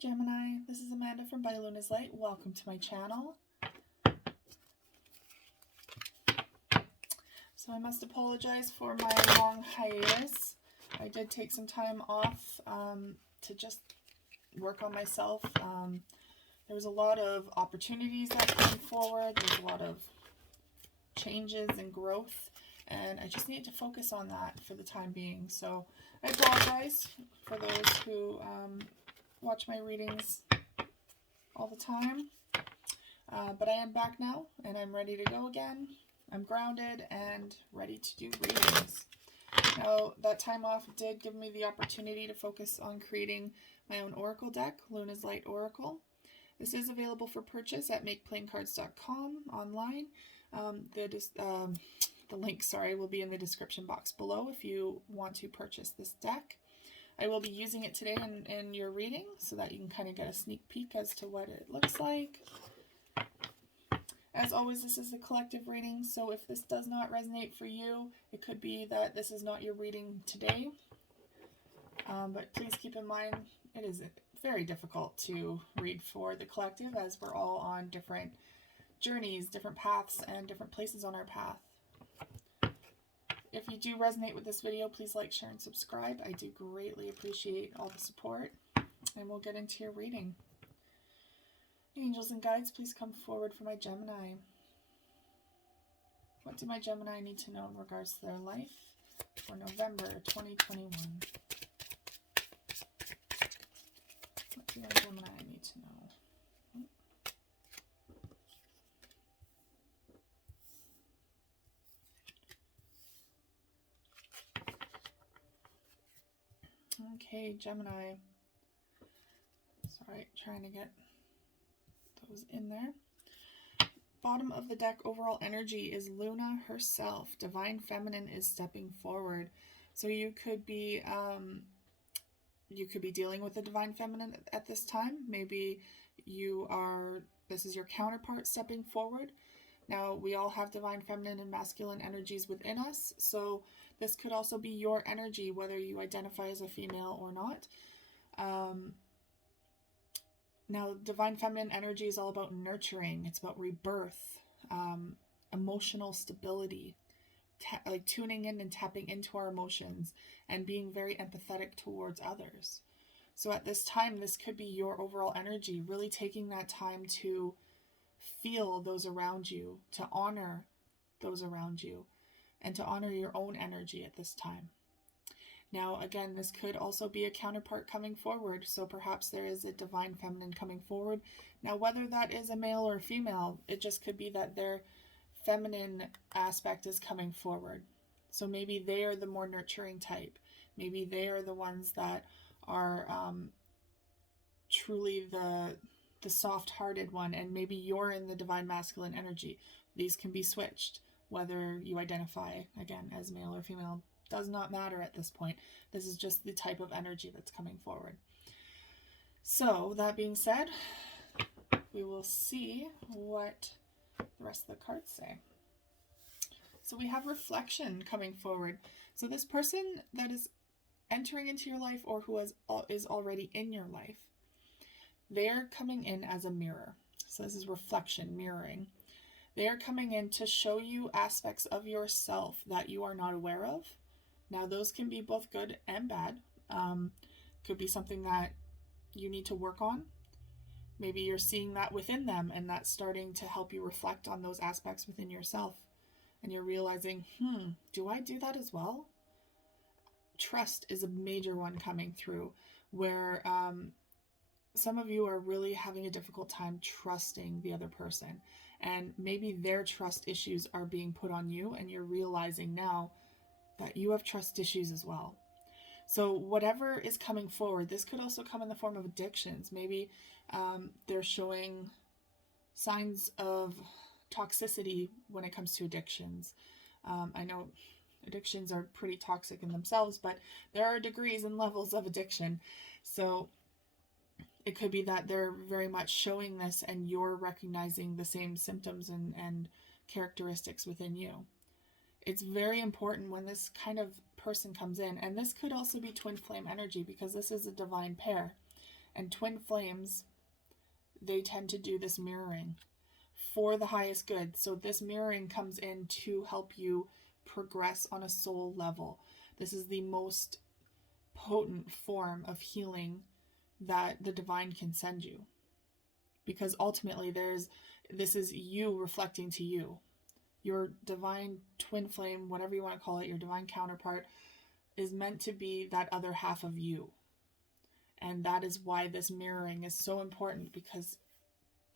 Gemini, this is Amanda from By Luna's Light. Welcome to my channel. So I must apologize for my long hiatus. I did take some time off to just work on myself. There was a lot of opportunities that came forward. There's a lot of changes and growth, and I just needed to focus on that for the time being. So I apologize for those who watch my readings all the time, but I am back now and I'm ready to go again. I'm grounded and ready to do readings. Now, that time off did give me the opportunity to focus on creating my own oracle deck, Luna's Light Oracle. This is available for purchase at makeplaincards.com online. The link, will be in the description box below if you want to purchase this deck. I will be using it today in your reading so that you can kind of get a sneak peek as to what it looks like. As always, this is a collective reading, so if this does not resonate for you, it could be that this is not your reading today. But please keep in mind, it is very difficult to read for the collective as we're all on different journeys, different paths, and different places on our path. If you do resonate with this video, please like, share, and subscribe. I do greatly appreciate all the support, and we'll get into your reading. Angels and guides, please come forward for my Gemini. What do my Gemini need to know in regards to their life for November 2021? What do my Gemini need to know? Okay, Gemini. Sorry, trying to get those in there. Bottom of the deck, overall energy is Luna herself. Divine Feminine is stepping forward. So you could be dealing with the Divine Feminine at this time. Maybe this is your counterpart stepping forward. Now, we all have Divine Feminine and Masculine energies within us, so this could also be your energy, whether you identify as a female or not. Now, Divine Feminine energy is all about nurturing. It's about rebirth, emotional stability, like tuning in and tapping into our emotions and being very empathetic towards others. So at this time, this could be your overall energy, really taking that time to feel those around you, to honor those around you, and to honor your own energy at this time. Now, again, this could also be a counterpart coming forward, so perhaps there is a Divine Feminine coming forward. Now, whether that is a male or a female, it just could be that their feminine aspect is coming forward. So maybe they are the more nurturing type. Maybe they are the ones that are truly the soft-hearted one, and maybe you're in the Divine Masculine energy. These can be switched. Whether you identify, again, as male or female does not matter at this point. This is just the type of energy that's coming forward. So, that being said, we will see what the rest of the cards say. So we have reflection coming forward. So this person that is entering into your life or who is already in your life, they're coming in as a mirror. So this is reflection, mirroring. They are coming in to show you aspects of yourself that you are not aware of. Now, those can be both good and bad. Could be something that you need to work on. Maybe you're seeing that within them, and that's starting to help you reflect on those aspects within yourself. And you're realizing, do I do that as well? Trust is a major one coming through, where some of you are really having a difficult time trusting the other person. And maybe their trust issues are being put on you, and you're realizing now that you have trust issues as well. So whatever is coming forward, this could also come in the form of addictions. Maybe they're showing signs of toxicity when it comes to addictions. I know addictions are pretty toxic in themselves, but there are degrees and levels of addiction. So it could be that they're very much showing this and you're recognizing the same symptoms and characteristics within you. It's very important when this kind of person comes in, and this could also be twin flame energy because this is a divine pair. And twin flames, they tend to do this mirroring for the highest good. So this mirroring comes in to help you progress on a soul level. This is the most potent form of healing that the divine can send you. Because ultimately this is you reflecting to you. Your divine twin flame, whatever you want to call it, your divine counterpart, is meant to be that other half of you. And that is why this mirroring is so important, because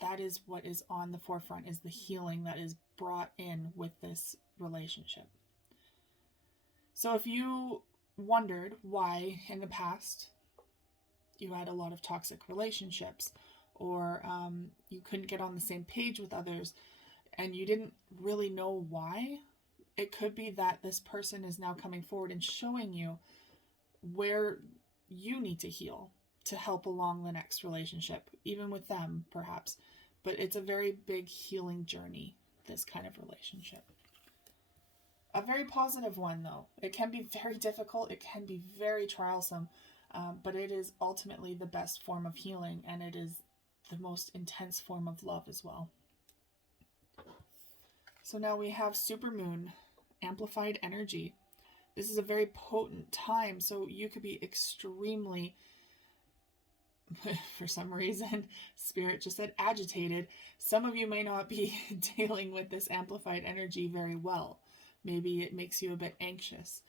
that is what is on the forefront, is the healing that is brought in with this relationship. So if you wondered why in the past you had a lot of toxic relationships, or you couldn't get on the same page with others, and you didn't really know why, it could be that this person is now coming forward and showing you where you need to heal to help along the next relationship, even with them perhaps. But it's a very big healing journey, this kind of relationship. A very positive one, though. It can be very difficult, it can be very trialsome, but it is ultimately the best form of healing, and it is the most intense form of love as well. So now we have supermoon, amplified energy. This is a very potent time, so you could be extremely, for some reason, Spirit just said agitated. Some of you may not be dealing with this amplified energy very well. Maybe it makes you a bit anxious.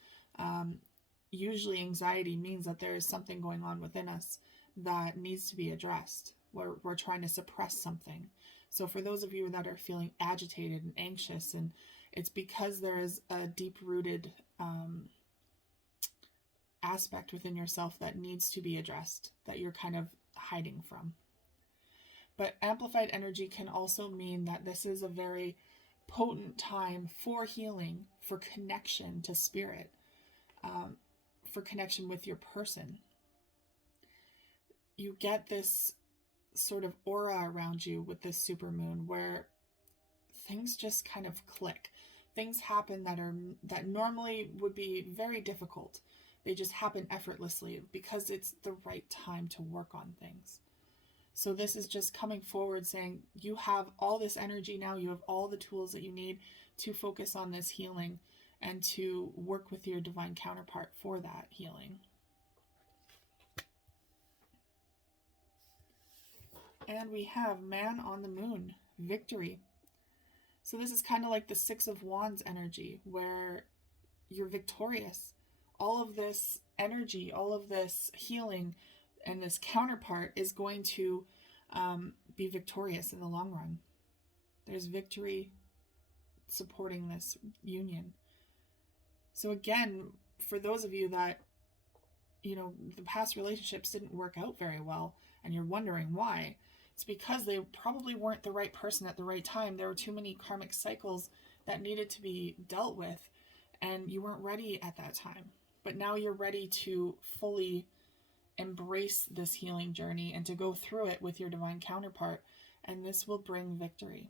Usually anxiety means that there is something going on within us that needs to be addressed. We're trying to suppress something. So for those of you that are feeling agitated and anxious, and it's because there is a deep-rooted aspect within yourself that needs to be addressed, that you're kind of hiding from. But amplified energy can also mean that this is a very potent time for healing, for connection to spirit, for connection with your person. You get this sort of aura around you with this supermoon where things just kind of click. Things happen that normally would be very difficult. They just happen effortlessly because it's the right time to work on things. So this is just coming forward saying you have all this energy now, you have all the tools that you need to focus on this healing and to work with your divine counterpart for that healing. And we have man on the moon, victory. So this is kind of like the Six of Wands energy where you're victorious. All of this energy, all of this healing and this counterpart is going to be victorious in the long run. There's victory supporting this union. So again, for those of you that, the past relationships didn't work out very well and you're wondering why, it's because they probably weren't the right person at the right time. There were too many karmic cycles that needed to be dealt with, and you weren't ready at that time. But now you're ready to fully embrace this healing journey and to go through it with your divine counterpart, and this will bring victory.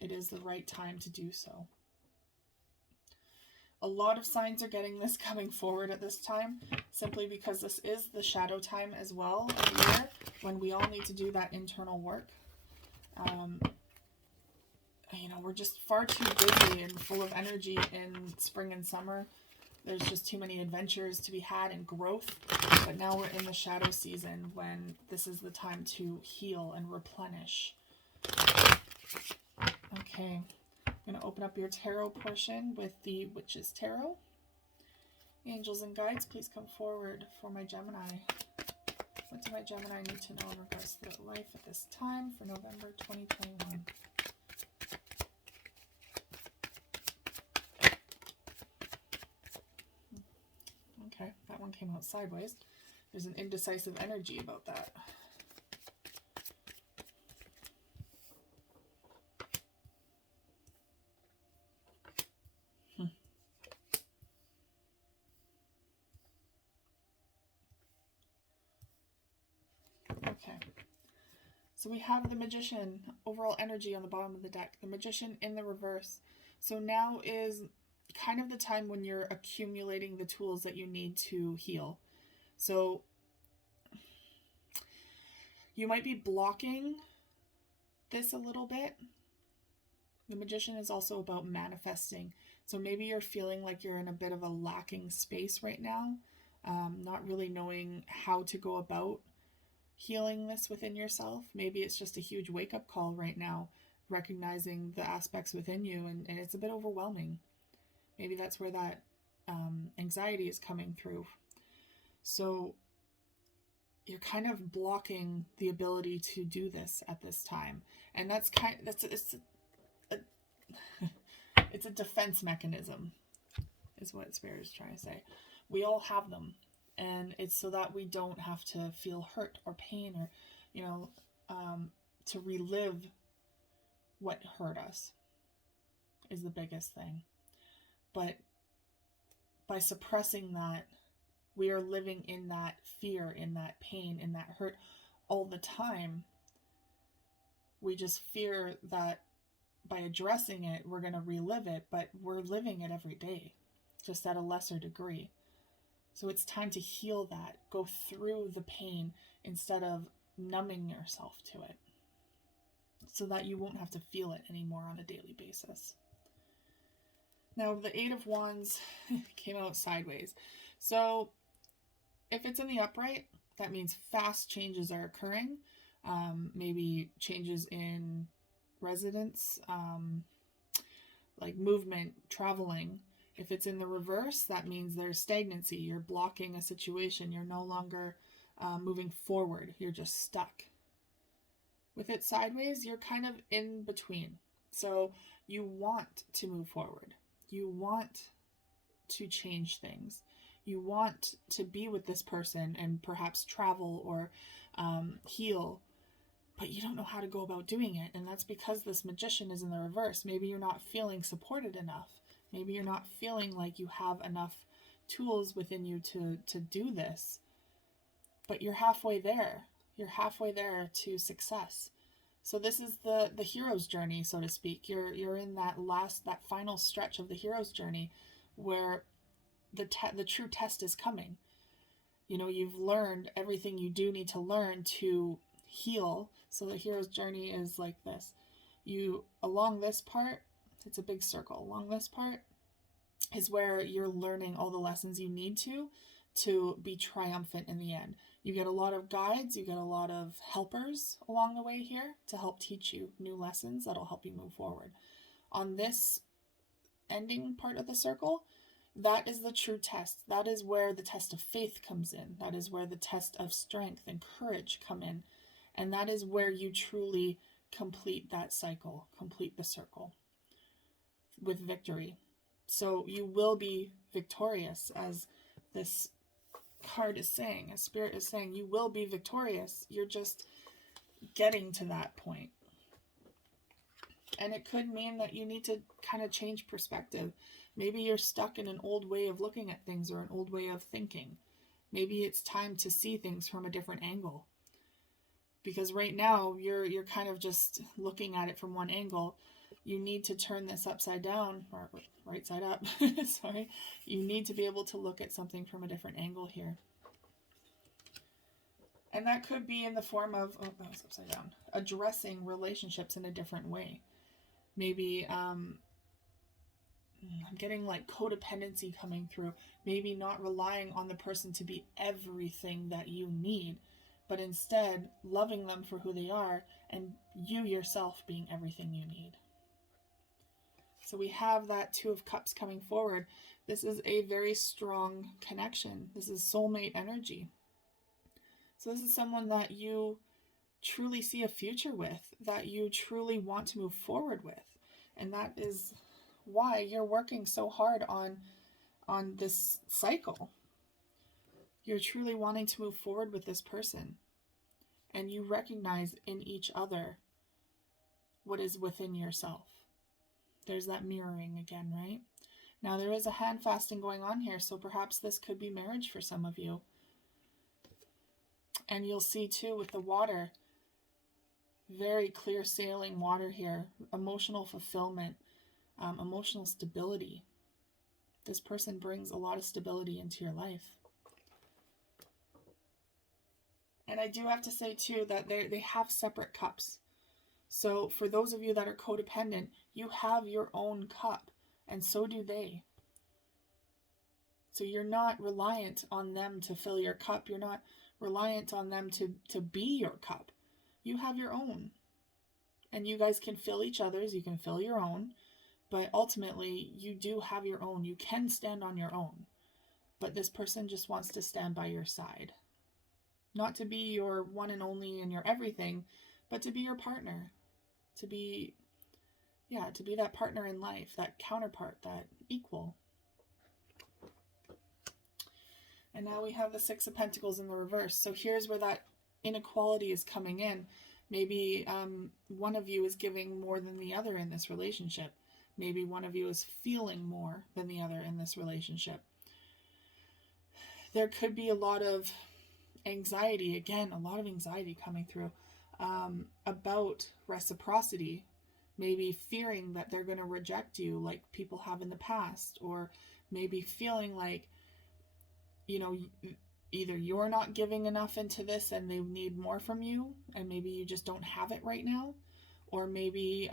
It is the right time to do so. A lot of signs are getting this coming forward at this time, simply because this is the shadow time as well of the year, when we all need to do that internal work. We're just far too busy and full of energy in spring and summer. There's just too many adventures to be had and growth. But now we're in the shadow season when this is the time to heal and replenish. Okay. I'm going to open up your tarot portion with the Witch's Tarot. Angels and guides, please come forward for my Gemini. What do my Gemini need to know in regards to their life at this time for November 2021? Okay, that one came out sideways. There's an indecisive energy about that. Okay, so we have the Magician, overall energy on the bottom of the deck. The Magician in the reverse. So now is kind of the time when you're accumulating the tools that you need to heal. So You might be blocking this a little bit. The Magician is also about manifesting. So maybe you're feeling like you're in a bit of a lacking space right now, not really knowing how to go about healing this within yourself. Maybe it's just a huge wake-up call right now, recognizing the aspects within you, and it's a bit overwhelming. Maybe that's where that anxiety is coming through. So you're kind of blocking the ability to do this at this time, and it's a defense mechanism, is what Spirit is trying to say. We all have them, and it's so that we don't have to feel hurt or pain, or to relive what hurt us is the biggest thing. But by suppressing that, we are living in that fear, in that pain, in that hurt all the time. We just fear that by addressing it, we're going to relive it, but we're living it every day, just at a lesser degree. So it's time to heal that, go through the pain instead of numbing yourself to it, so that you won't have to feel it anymore on a daily basis. Now, the Eight of Wands came out sideways. So if it's in the upright, that means fast changes are occurring. Maybe changes in residence, like movement, traveling. If it's in the reverse, that means there's stagnancy. You're blocking a situation. You're no longer moving forward. You're just stuck. With it sideways, you're kind of in between. So you want to move forward. You want to change things. You want to be with this person and perhaps travel or heal, but you don't know how to go about doing it. And that's because this Magician is in the reverse. Maybe you're not feeling supported enough. Maybe you're not feeling like you have enough tools within you to do this, but you're halfway there. You're halfway there to success. So this is the hero's journey, so to speak. You're in that final stretch of the hero's journey where the true test is coming. You've learned everything you do need to learn to heal. So the hero's journey is like this. Along this part, it's a big circle. Along this part is where you're learning all the lessons you need to be triumphant in the end. You get a lot of guides, you get a lot of helpers along the way here to help teach you new lessons that'll help you move forward. On this ending part of the circle, that is the true test. That is where the test of faith comes in. That is where the test of strength and courage come in. And that is where you truly complete that cycle, complete the circle with victory. So you will be victorious, as this card is saying, as Spirit is saying, you will be victorious. You're just getting to that point. And it could mean that you need to kind of change perspective. Maybe you're stuck in an old way of looking at things or an old way of thinking. Maybe it's time to see things from a different angle. Because right now you're kind of just looking at it from one angle. You need to turn this upside down, or right side up. Sorry. You need to be able to look at something from a different angle here. And that could be in the form of, that was upside down, addressing relationships in a different way. Maybe I'm getting like codependency coming through. Maybe not relying on the person to be everything that you need, but instead loving them for who they are and you yourself being everything you need. So we have that Two of Cups coming forward. This is a very strong connection. This is soulmate energy. So this is someone that you truly see a future with, that you truly want to move forward with. And that is why you're working so hard on this cycle. You're truly wanting to move forward with this person. And you recognize in each other what is within yourself. There's that mirroring again, right? Now there is a hand fasting going on here, so perhaps this could be marriage for some of you. And you'll see too with the water, very clear sailing water here, emotional fulfillment, emotional stability. This person brings a lot of stability into your life. And I do have to say too that they have separate cups. So for those of you that are codependent, you have your own cup, and so do they. So you're not reliant on them to fill your cup. You're not reliant on them to be your cup. You have your own. And you guys can fill each other's, you can fill your own, but ultimately you do have your own. You can stand on your own. But this person just wants to stand by your side. Not to be your one and only and your everything, but to be your partner. To be that partner in life, that counterpart, that equal. And now we have the Six of Pentacles in the reverse. So here's where that inequality is coming in. Maybe one of you is giving more than the other in this relationship. Maybe one of you is feeling more than the other in this relationship. There could be a lot of anxiety, again, a lot of anxiety coming through about reciprocity. Maybe fearing that they're going to reject you like people have in the past, or maybe feeling like, you know, either you're not giving enough into this and they need more from you, and maybe you just don't have it right now, or maybe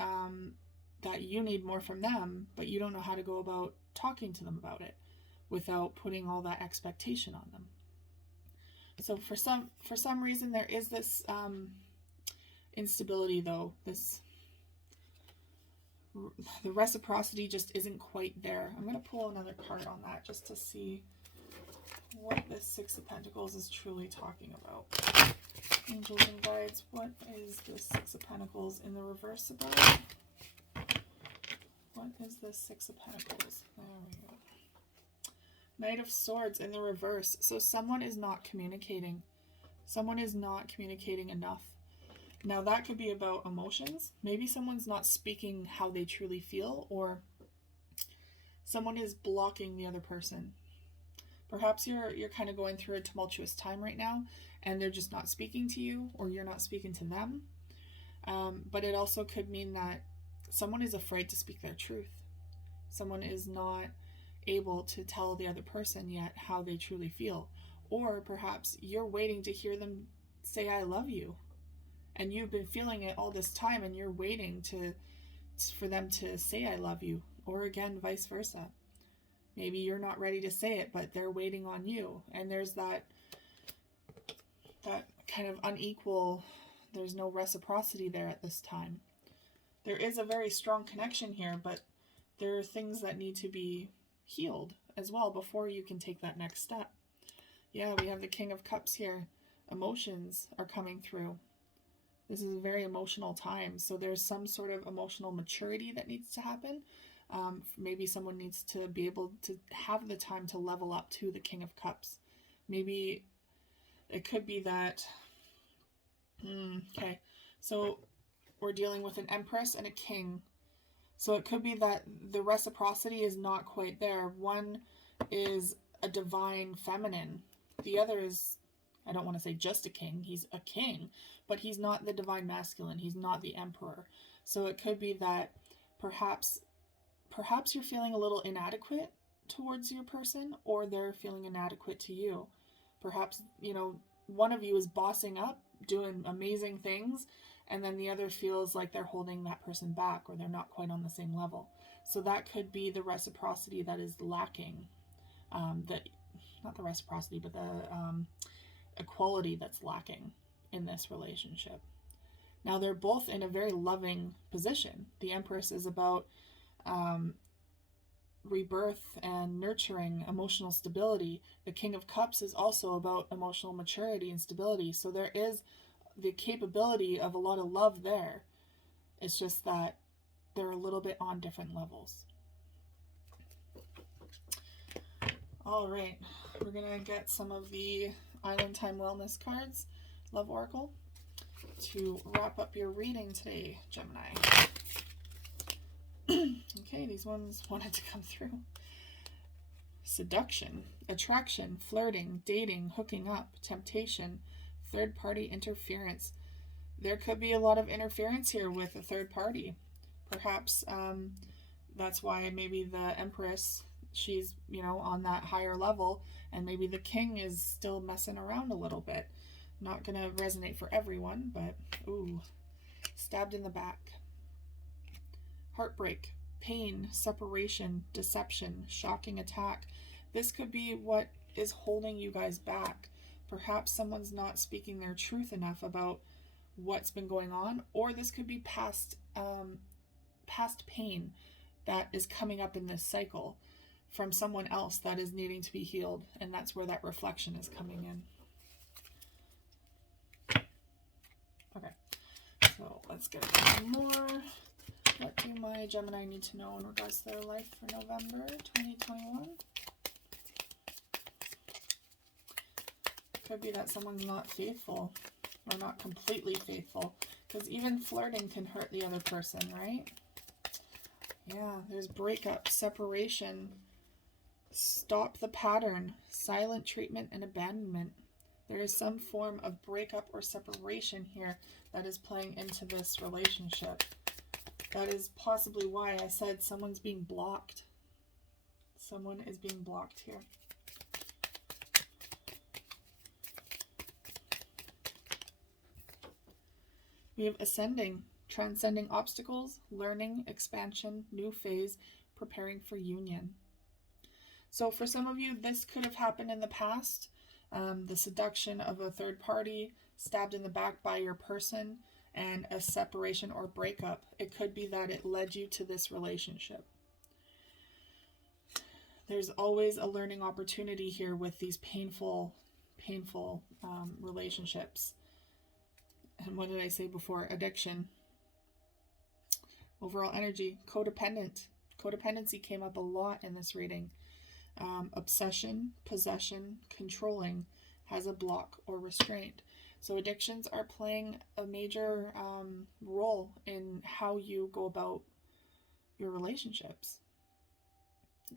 that you need more from them, but you don't know how to go about talking to them about it without putting all that expectation on them. So for some reason there is this instability, though. The reciprocity just isn't quite there. I'm going to pull another card on that just to see what this Six of Pentacles is truly talking about. Angels and guides, what is the Six of Pentacles in the reverse about? What is the Six of Pentacles? There we go. Knight of Swords in the reverse. So someone is not communicating. Someone is not communicating enough. Now that could be about emotions. Maybe someone's not speaking how they truly feel, or someone is blocking the other person. Perhaps you're kind of going through a tumultuous time right now and they're just not speaking to you, or you're not speaking to them. But it also could mean that someone is afraid to speak their truth. Someone is not able to tell the other person yet how they truly feel. Or perhaps you're waiting to hear them say, I love you. And you've been feeling it all this time and you're waiting for them to say, I love you. Or again, vice versa. Maybe you're not ready to say it, but they're waiting on you. And there's that kind of unequal, there's no reciprocity there at this time. There is a very strong connection here, but there are things that need to be healed as well before you can take that next step. Yeah, we have the King of Cups here. Emotions are coming through. This is a very emotional time. So there's some sort of emotional maturity that needs to happen. Maybe someone needs to be able to have the time to level up to the King of Cups. Maybe it could be that, okay, so we're dealing with an Empress and a King. So it could be that the reciprocity is not quite there. One is a divine feminine. The other is, I don't want to say just a king. He's a king, but he's not the divine masculine. He's not the emperor. So it could be that perhaps you're feeling a little inadequate towards your person, or they're feeling inadequate to you. Perhaps, one of you is bossing up, doing amazing things, and then the other feels like they're holding that person back, or they're not quite on the same level. So that could be the reciprocity that is lacking. Not the reciprocity, but the equality that's lacking in this relationship. Now they're both in a very loving position. The Empress is about rebirth and nurturing, emotional stability. The King of Cups is also about emotional maturity and stability. So there is the capability of a lot of love there. It's just that they're a little bit on different levels. All right, we're going to get some of the Island Time Wellness cards, Love Oracle, to wrap up your reading today, Gemini. Okay, these ones wanted to come through. Seduction, attraction, flirting, dating, hooking up, temptation, third-party interference. There could be a lot of interference here with a third party. Perhaps that's why maybe the Empress, she's, on that higher level, and maybe the King is still messing around a little bit. Not going to resonate for everyone, but ooh, stabbed in the back. Heartbreak, pain, separation, deception, shocking attack. This could be what is holding you guys back. Perhaps someone's not speaking their truth enough about what's been going on, or this could be past pain that is coming up in this cycle from someone else that is needing to be healed, and that's where that reflection is coming in. Okay, so let's get one more. What do my Gemini need to know in regards to their life for November 2021? Could be that someone's not faithful, or not completely faithful, because even flirting can hurt the other person, right? Yeah, there's breakup, separation, stop the pattern, silent treatment, and abandonment. There is some form of breakup or separation here that is playing into this relationship. That is possibly why I said someone's being blocked. Someone is being blocked here. We have ascending, transcending obstacles, learning, expansion, new phase, preparing for union. So for some of you, this could have happened in the past. The seduction of a third party, stabbed in the back by your person, and a separation or breakup. It could be that it led you to this relationship. There's always a learning opportunity here with these painful relationships. And what did I say before? Addiction. Overall energy. Codependent. Codependency came up a lot in this reading. Obsession, possession, controlling has a block or restraint. So addictions are playing a major role in how you go about your relationships.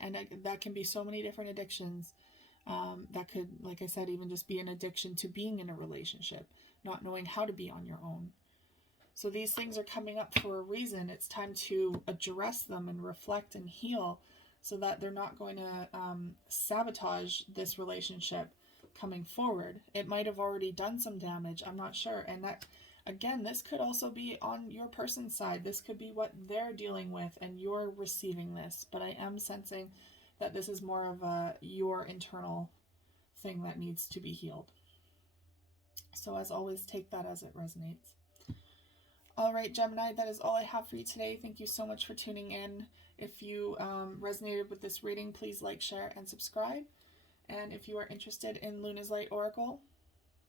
And that can be so many different addictions. That could, like I said, even just be an addiction to being in a relationship, not knowing how to be on your own. So these things are coming up for a reason. It's time to address them and reflect and heal so that they're not going to sabotage this relationship coming forward. It might have already done some damage. I'm not sure. And that, again, this could also be on your person's side. This could be what they're dealing with and you're receiving this. But I am sensing that this is more of your internal thing that needs to be healed. So as always, take that as it resonates. All right, Gemini, that is all I have for you today. Thank you so much for tuning in. If you resonated with this reading, please like, share, and subscribe. And if you are interested in Luna's Light Oracle,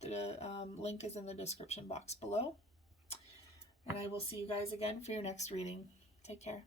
the link is in the description box below. And I will see you guys again for your next reading. Take care.